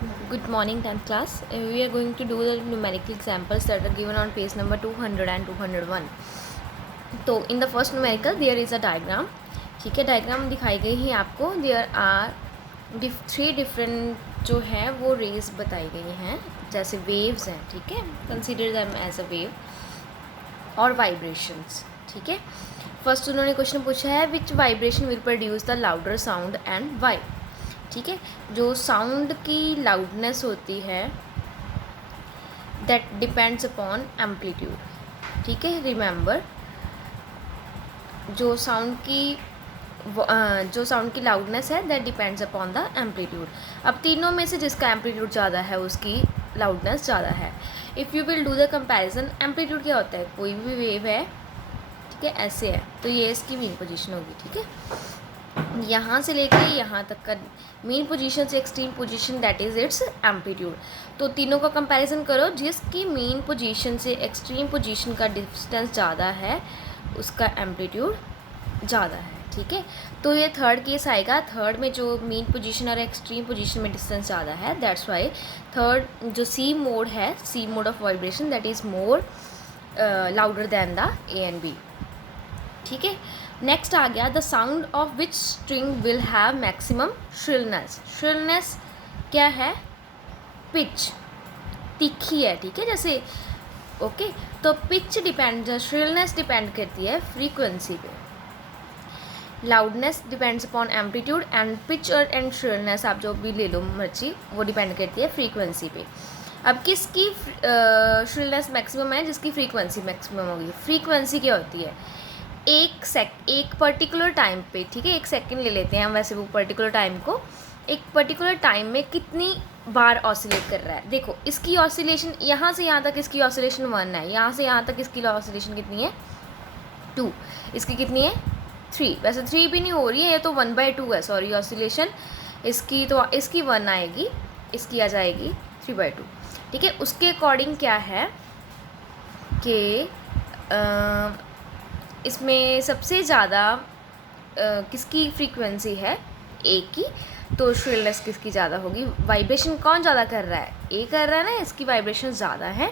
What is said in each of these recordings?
Good morning, 10th class. We are going to do the numerical examples that are given on page number 200 and 201. तो in the first numerical there is a diagram. ठीक है, diagram दिखाई गई है आपको. There are three different जो है वो रेज बताई गई हैं, जैसे वेव्स हैं. ठीक है, consider them as a wave और वाइब्रेशंस. ठीक है, फर्स्ट उन्होंने क्वेश्चन पूछा है which vibration will produce the louder sound and why. ठीक है, जो साउंड की लाउडनेस होती है दैट डिपेंड्स अपॉन एम्पलीट्यूड. ठीक है, रिमेंबर, जो साउंड की लाउडनेस है that depends upon the amplitude. अब तीनों में से जिसका एम्पलीट्यूड ज़्यादा है उसकी लाउडनेस ज़्यादा है. If you will do the comparison, amplitude क्या होता है, कोई भी वेव है, ठीक है, ऐसे है तो ये इसकी मीन पोजीशन होगी. ठीक है, यहाँ से लेके यहाँ तक का मीन पोजीशन से extreme position that is it's amplitude. तो तीनों का कंपैरिजन करो, जिसकी मीन पोजीशन से एक्सट्रीम पोजीशन का डिस्टेंस ज़्यादा है उसका एम्पलीट्यूड ज़्यादा है. ठीक है, तो ये थर्ड केस आएगा. थर्ड में जो मीन पोजीशन और एक्सट्रीम पोजीशन में डिस्टेंस ज़्यादा है, दैट्स वाई थर्ड जो सी मोड है, C mode of vibration, that is more louder than the A and B. ठीक है, नेक्स्ट आ गया the sound of which string will have maximum shrillness. Shrillness क्या है, पिच तीखी है. ठीक है, जैसे ओके, तो पिच डिपेंड, श्रिलनेस डिपेंड करती है फ्रीक्वेंसी पे. Loudness depends upon amplitude and pitch और एंड श्रिलनेस आप जो भी ले लो मर्जी, वो डिपेंड करती है फ्रीक्वेंसी पे. अब किसकी श्रिलनेस मैक्सिमम है, जिसकी फ्रीक्वेंसी मैक्सिमम होगी. फ्रीक्वेंसी क्या होती है, एक पर्टिकुलर टाइम पे, ठीक है, एक सेकंड ले लेते हैं हम वैसे वो पर्टिकुलर टाइम को, एक पर्टिकुलर टाइम में कितनी बार ऑसिलेट कर रहा है. देखो इसकी ऑसिलेशन यहाँ से यहाँ तक इसकी ऑसिलेशन 1 है, यहाँ से यहाँ तक इसकी ऑसिलेशन कितनी है 2, इसकी कितनी है 3. वैसे 3 भी नहीं हो रही है, ये तो 1/2 है, सॉरी ऑसिलेशन इसकी, तो इसकी 1 आएगी, इसकी आ जाएगी 3/2. ठीक है, उसके अकॉर्डिंग क्या है कि इसमें सबसे ज़्यादा किसकी फ्रीक्वेंसी है, ए की, तो श्रिलनेस किसकी ज़्यादा होगी. वाइब्रेशन कौन ज़्यादा कर रहा है, ए कर रहा है ना, इसकी वाइब्रेशन ज़्यादा है.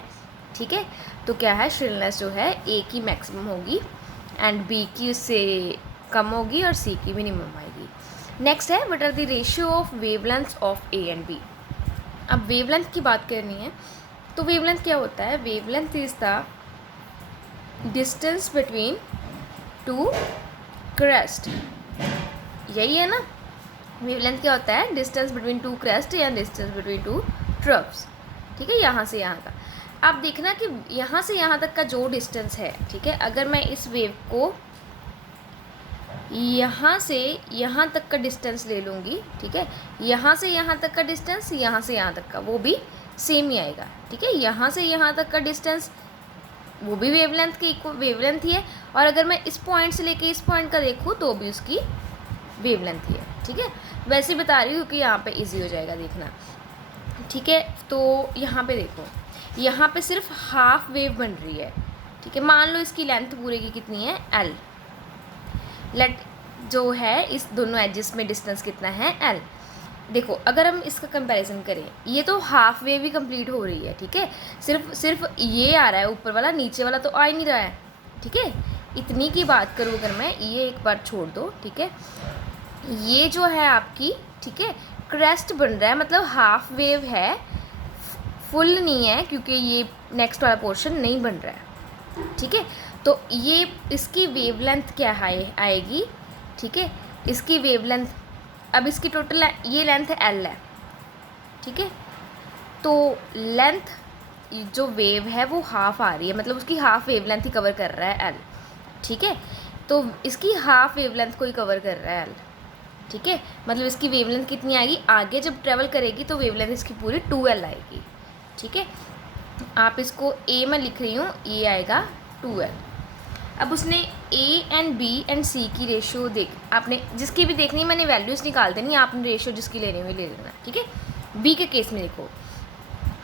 ठीक है, तो क्या है, श्रिलनेस जो है ए की मैक्सिमम होगी एंड बी की उससे कम होगी और सी की मिनिमम आएगी. नेक्स्ट है what are the ratio of wavelength of A and B. अब वेवलेंथ की बात करनी है, तो वेवलेंथ क्या होता है, wavelength is the distance between two crest. यही है ना, वेवलेंथ क्या होता है, डिस्टेंस बिटवीन टू क्रेस्ट या डिस्टेंस बिटवीन टू ट्रफ्स. ठीक है, यहाँ से यहाँ का. आप देखना कि यहाँ से यहाँ तक का जो डिस्टेंस है, ठीक है, अगर मैं इस वेव को यहाँ से यहाँ तक का डिस्टेंस ले लूँगी, ठीक है, यहाँ से यहाँ तक का डिस्टेंस, यहाँ से यहाँ तक का, वो भी सेम ही आएगा. ठीक है, यहाँ से यहाँ तक का डिस्टेंस वो भी वेवलेंथ की वेवलेंथ ही है, और अगर मैं इस पॉइंट से लेके इस पॉइंट का देखूँ तो भी उसकी वेवलेंथ ही है. ठीक है, वैसे ही बता रही हूँ कि यहाँ पे इजी हो जाएगा देखना. ठीक है, तो यहाँ पे देखो, यहाँ पे सिर्फ हाफ वेव बन रही है. ठीक है, मान लो इसकी लेंथ पूरे की कितनी है एल. लेट जो है इस दोनों एजेस में डिस्टेंस कितना है एल. देखो अगर हम इसका कंपैरिजन करें, ये तो हाफ वेव ही कंप्लीट हो रही है. ठीक है, सिर्फ ये आ रहा है ऊपर वाला, नीचे वाला तो आ ही नहीं रहा है. ठीक है, इतनी की बात करूँ अगर मैं, ये एक बार छोड़ दो. ठीक है, ये जो है आपकी, ठीक है, क्रेस्ट बन रहा है, मतलब हाफ वेव है, फुल नहीं है क्योंकि ये नेक्स्ट वाला पोर्शन नहीं बन रहा है. ठीक है, तो ये इसकी वेवलेंथ क्या आएगी. ठीक है, इसकी वेवलेंथ, अब इसकी टोटल ये लेंथ एल है. ठीक है, तो लेंथ जो वेव है वो हाफ आ रही है, मतलब उसकी हाफ वेवलेंथ ही कवर कर रहा है एल. ठीक है, तो इसकी हाफ वेवलेंथ को ही कवर कर रहा है एल. ठीक है, मतलब इसकी वेवलेंथ कितनी आएगी, आगे जब ट्रेवल करेगी तो वेवलेंथ इसकी पूरी 2L आएगी. ठीक है, आप इसको ए में लिख रही हूँ, ये आएगा 2L. अब उसने ए एंड बी एंड सी की रेशियो देख, आपने जिसकी भी देखनी, मैंने वैल्यूज़ निकाल देनी, आपने रेशियो जिसकी लेनी हुई ले लेना. ठीक है, बी के केस में देखो,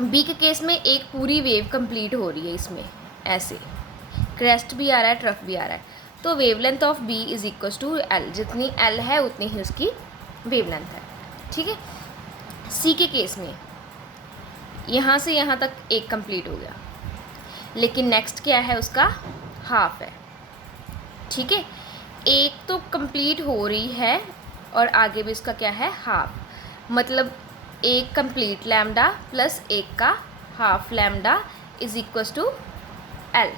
बी के केस में एक पूरी वेव कंप्लीट हो रही है, इसमें ऐसे क्रेस्ट भी आ रहा है, ट्रफ भी आ रहा है, तो wavelength of B is equals to L. जितनी एल है उतनी ही उसकी वेवलेंथ है. ठीक है, सी के केस में यहाँ से यहाँ तक एक कंप्लीट हो गया, लेकिन नेक्स्ट क्या है उसका हाफ है, ठीक है। एक तो कंप्लीट हो रही है और आगे भी इसका क्या है हाफ, मतलब एक कंप्लीट लैम्डा प्लस एक का half lambda is equals to L,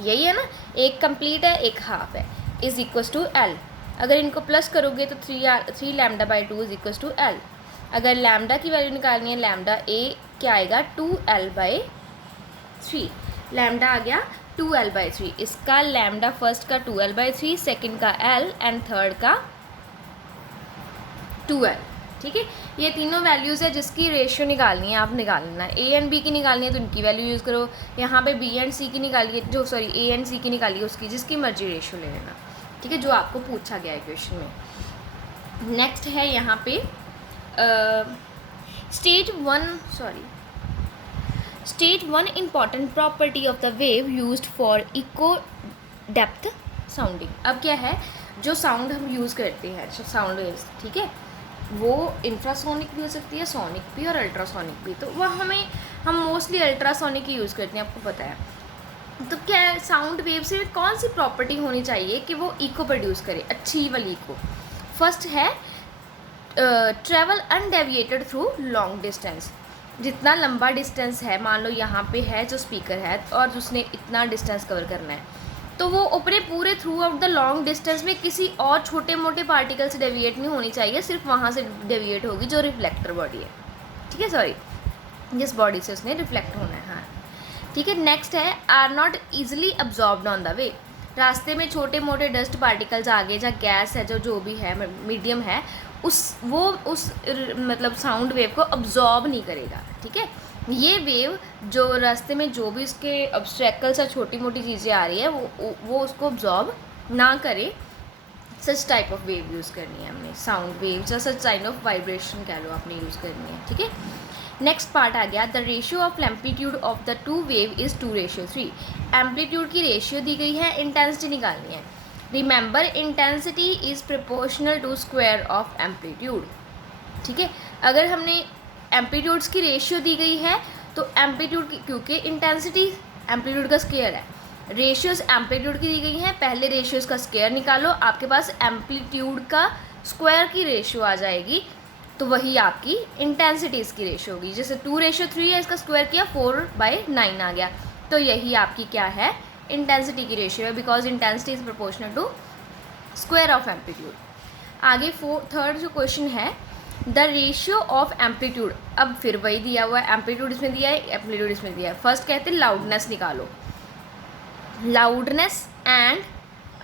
यही है ना, एक कंप्लीट है एक हाफ है, इज इक्वस टू एल। अगर इनको प्लस करोगे तो 3 lambda by 2 is equals to L. अगर लैम्डा की वैल्यू निकालनी है, लैम्डा ए क्या आएगा 2l/3, लैम्डा आ गया 2l/3, इसका लैम्डा फर्स्ट का 2l/3, सेकंड का l एंड थर्ड का 2l, ठीक है। ये तीनों वैल्यूज़ है जिसकी रेशियो निकालनी है, आप निकालना है। ए एंड बी की निकालनी है तो इनकी वैल्यू यूज़ करो, यहाँ पे बी एंड सी की निकालिए, ए एंड सी की निकालिए, उसकी जिसकी मर्जी रेशियो ले लेना, ठीक है, जो आपको पूछा गया है क्वेश्चन में। नेक्स्ट है यहाँ पे state one important property of the wave used for echo depth sounding. अब क्या है, जो साउंड हम यूज़ करते हैं, साउंड वेव्स, ठीक है, वो इंफ्रासोनिक भी हो सकती है, सोनिक भी और अल्ट्रासोनिक भी। तो वह हम मोस्टली अल्ट्रासोनिक ही यूज़ करते हैं, आपको पता है। तो क्या है, साउंड वेव से कौन सी प्रॉपर्टी होनी चाहिए कि वो इको प्रोड्यूस करे, अच्छी वाली इको। फर्स्ट है travel undeviated through long distance. जितना लंबा डिस्टेंस है, मान लो यहाँ पे है जो स्पीकर है और उसने इतना डिस्टेंस कवर करना है, तो वो अपने पूरे through out the long distance में किसी और छोटे मोटे पार्टिकल से डेविएट नहीं होनी चाहिए, सिर्फ वहाँ से डेविएट होगी जो रिफ्लेक्टर बॉडी है, ठीक है, सॉरी जिस बॉडी से उसने रिफ्लेक्ट होना है, हाँ, ठीक है। नेक्स्ट है are not easily absorbed on the way. रास्ते में छोटे मोटे डस्ट पार्टिकल्स आ गए, या गैस है जो भी है मीडियम है, उस मतलब साउंड वेव को अब्जॉर्ब नहीं करेगा, ठीक है। ये वेव जो रास्ते में जो भी उसके ऑब्स्ट्रैकल्स या छोटी मोटी चीज़ें आ रही है वो उसको अब्जॉर्ब ना करे, such type of wave use करनी है हमने, साउंड वेव या सच काइंड ऑफ वाइब्रेशन कह लो आपने यूज़ करनी है, ठीक है। नेक्स्ट पार्ट आ गया, the ratio of amplitude of the two wave is 2:3। Amplitude की रेशियो दी गई है, इंटेंसिटी निकालनी है। Remember intensity is proportional to square of amplitude, ठीक है। अगर हमने एम्पलीट्यूड्स की रेशियो दी गई है तो एम्पलीट्यूड की, क्योंकि इंटेंसिटी एम्पलीट्यूड का स्क्वायर है, रेशियोज एम्पलीट्यूड की दी गई हैं, पहले रेशियोज का स्क्वायर निकालो, आपके पास एम्पलीट्यूड का स्क्वायर की रेशियो आ जाएगी, तो वही आपकी इंटेंसिटीज़ की रेशियो होगी। जैसे 2:3 है, इसका स्क्वायर किया 4/9 आ गया, तो यही आपकी क्या है इंटेंसिटी की रेशियो है, because intensity is proportional to square of amplitude. आगे थर्ड जो क्वेश्चन है, द रेशियो ऑफ एम्पलीट्यूड, अब फिर वही दिया हुआ है, एम्पलीट्यूड इसमें दिया है, एम्पलीट्यूड इसमें दिया है। फर्स्ट कहते हैं लाउडनेस निकालो, लाउडनेस एंड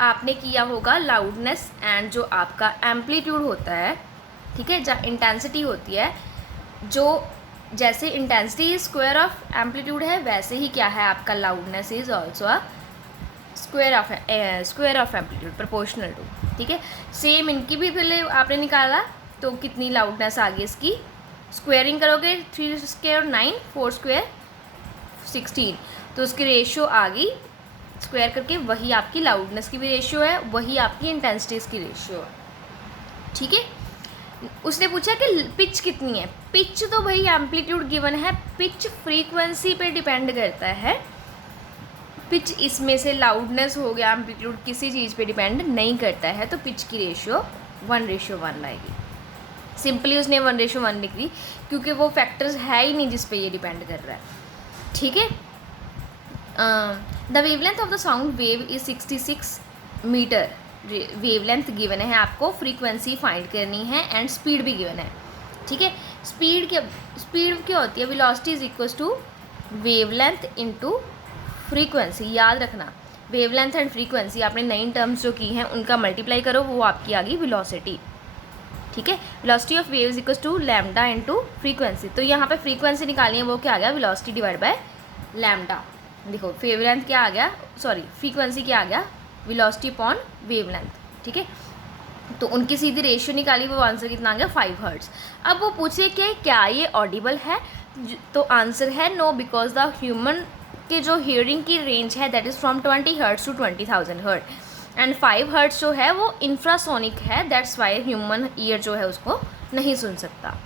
आपने किया होगा लाउडनेस एंड जो आपका एम्पलीट्यूड होता है, ठीक है, जहाँ इंटेंसिटी होती है, जो जैसे इंटेंसिटी स्क्वायर ऑफ एम्पलीट्यूड है, वैसे ही क्या है आपका loudness is also a square of amplitude proportional to, ठीक है। सेम इनकी भी पहले आपने निकाला, तो कितनी लाउडनेस आ गई इसकी, स्क्वेयरिंग करोगे 3 स्क्वायर 9, 4 स्क्वायर 16, तो उसकी रेशियो आ गई स्क्वायर करके, वही आपकी लाउडनेस की भी रेशियो है, वही आपकी इंटेंसिटीज़ की रेशियो है, ठीक है। उसने पूछा कि पिच कितनी है, पिच तो भाई एम्पलीट्यूड गिवन है, पिच फ्रीक्वेंसी पे डिपेंड करता है, पिच इसमें से लाउडनेस हो गया, एम्पलीट्यूड किसी चीज़ पे डिपेंड नहीं करता है, तो पिच की रेशियो 1:1 आएगी। सिंपली उसने 1:1 लिख दी, क्योंकि वो फैक्टर्स है ही नहीं जिस पे ये डिपेंड कर रहा है, ठीक है। The wavelength of the sound wave is 66 metre, wavelength given है आपको, फ्रीक्वेंसी फाइंड करनी है एंड स्पीड भी गिवन है, ठीक है। स्पीड क्या होती है, velocity is equal to wavelength into frequency, याद रखना, वेवलेंथ एंड फ्रीक्वेंसी आपने नई टर्म्स जो की हैं उनका मल्टीप्लाई करो, वो आपकी आ गई वेलोसिटी, ठीक है। Velocity of wave is equal to lambda into frequency, तो यहाँ पे फ्रीक्वेंसी निकाली है, वो क्या आ गया वेलोसिटी डिवाइड बाय लैम्डा। देखो वेवलेंथ क्या आ गया, सॉरी फ्रीक्वेंसी क्या आ गया, वेलोसिटी अपॉन वेवलेंथ, ठीक है। तो उनकी सीधी रेशियो निकाली, वो आंसर कितना आ गया 5 हर्ट्ज। अब वो पूछे कि क्या ये ऑडिबल है, तो आंसर है नो, बिकॉज द ह्यूमन के जो हियरिंग की रेंज है that is from 20 hertz to 20,000 hertz, and 5 hertz जो है वो इंफ्रासोनिक है, दैट्स वाई ह्यूमन ईयर जो है उसको नहीं सुन सकता।